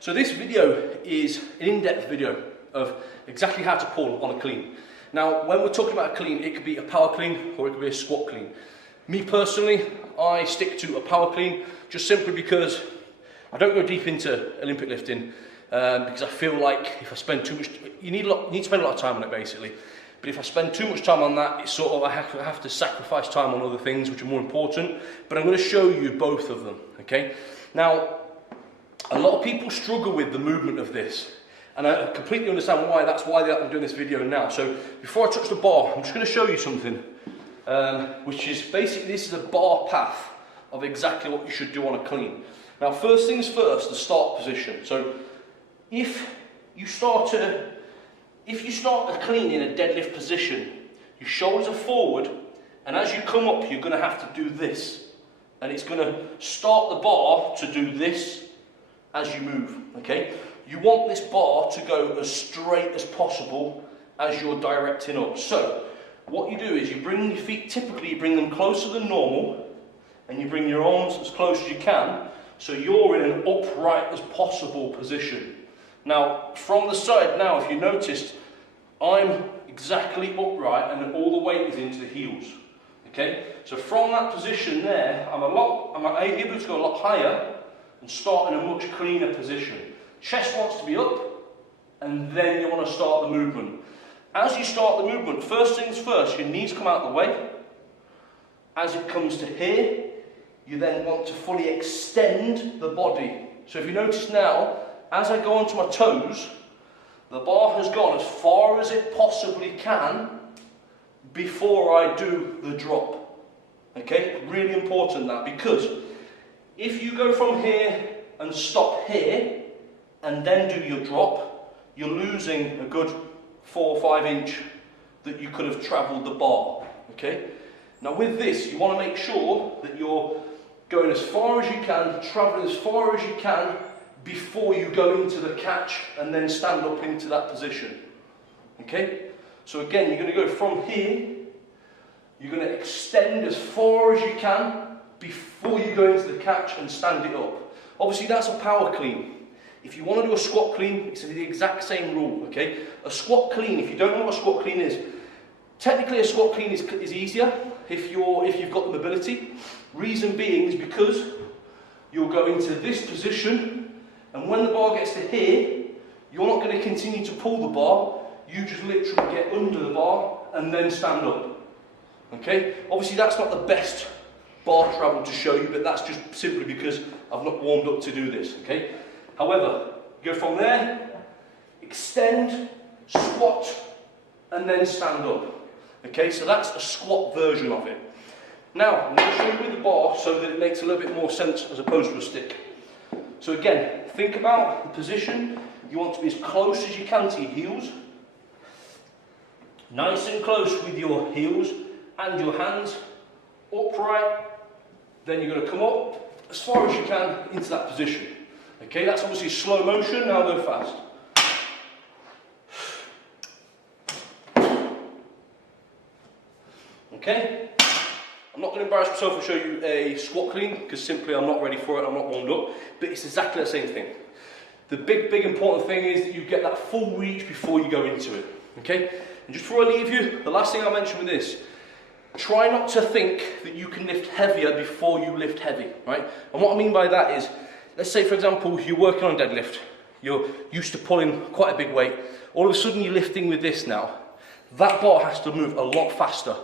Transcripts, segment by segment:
So this video is an in-depth video of exactly how to pull on a clean. Now, when we're talking about a clean, it could be a power clean or it could be a squat clean. Me personally, I stick to a power clean just simply because I don't go deep into Olympic lifting because I feel like if I spend too much, you need to spend a lot of time on it basically. But if I spend too much time on that, it's sort of I have to sacrifice time on other things which are more important. But I'm going to show you both of them. Okay. Now, a lot of people struggle with the movement of this, and I completely understand why. That's why I'm doing this video now. So before I touch the bar, I'm just going to show you something, which is basically this is a bar path of exactly what you should do on a clean. Now, first things first, the start position. So if you start a clean in a deadlift position, your shoulders are forward, and as you come up, you're going to have to do this, and it's going to start the bar to do this as you move. Okay, you want this bar to go as straight as possible as you're directing up. So what you do is you bring your feet, typically you bring them closer than normal, and you bring your arms as close as you can, so you're in an upright as possible position. Now, from the side now, if you noticed, I'm exactly upright and all the weight is into the heels. Okay, so from that position there, I'm able to go a lot higher and start in a much cleaner position. Chest wants to be up, and then you want to start the movement. As you start the movement, first things first, your knees come out of the way. As it comes to here, you then want to fully extend the body. So if you notice now, as I go onto my toes, the bar has gone as far as it possibly can before I do the drop. Okay, really important that, because if you go from here and stop here and then do your drop, you're losing a good 4 or 5 inch that you could have travelled the bar. Okay, now with this, you want to make sure that you're going as far as you can, travelling as far as you can before you go into the catch and then stand up into that position. Okay, so again, you're going to go from here, you're going to extend as far as you can before you go into the catch and stand it up. Obviously that's a power clean. If you want to do a squat clean, it's the exact same rule. Okay, a squat clean, if you don't know what a squat clean is, technically a squat clean is easier if you've got the mobility. Reason being is because you'll go into this position, and when the bar gets to here, you're not going to continue to pull the bar, you just literally get under the bar and then stand up. Okay, obviously that's not the best bar travel to show you, but that's just simply because I've not warmed up to do this. Okay, however, go from there, extend, squat, and then stand up. Okay, so that's a squat version of it. Now, I'm going to show you with the bar so that it makes a little bit more sense as opposed to a stick. So again, think about the position. You want to be as close as you can to your heels. Nice and close with your heels and your hands. Upright. Then you're going to come up as far as you can into that position. Okay, that's obviously slow motion. Now go fast. Okay. I'm not going to embarrass myself and show you a squat clean because simply I'm not ready for it, I'm not warmed up, but it's exactly the same thing. The big important thing is that you get that full reach before you go into it. Okay? And just before I leave you, the last thing I'll mention with this, try not to think that you can lift heavier before you lift heavy, right? And what I mean by that is, let's say for example, you're working on deadlift, you're used to pulling quite a big weight, all of a sudden you're lifting with this now, that bar has to move a lot faster.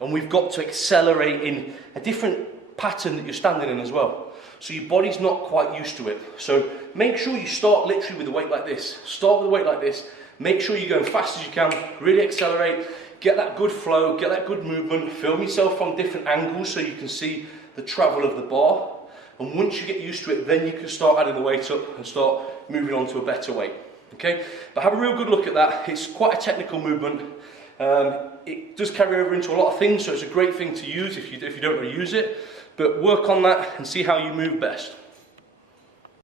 And we've got to accelerate in a different pattern that you're standing in as well. So your body's not quite used to it. So make sure you start literally with a weight like this. Start with a weight like this. Make sure you go as fast as you can. Really accelerate. Get that good flow. Get that good movement. Film yourself from different angles so you can see the travel of the bar. And once you get used to it, then you can start adding the weight up and start moving on to a better weight. Okay? But have a real good look at that. It's quite a technical movement. It does carry over into a lot of things, so it's a great thing to use if you don't really use it, but work on that and see how you move best.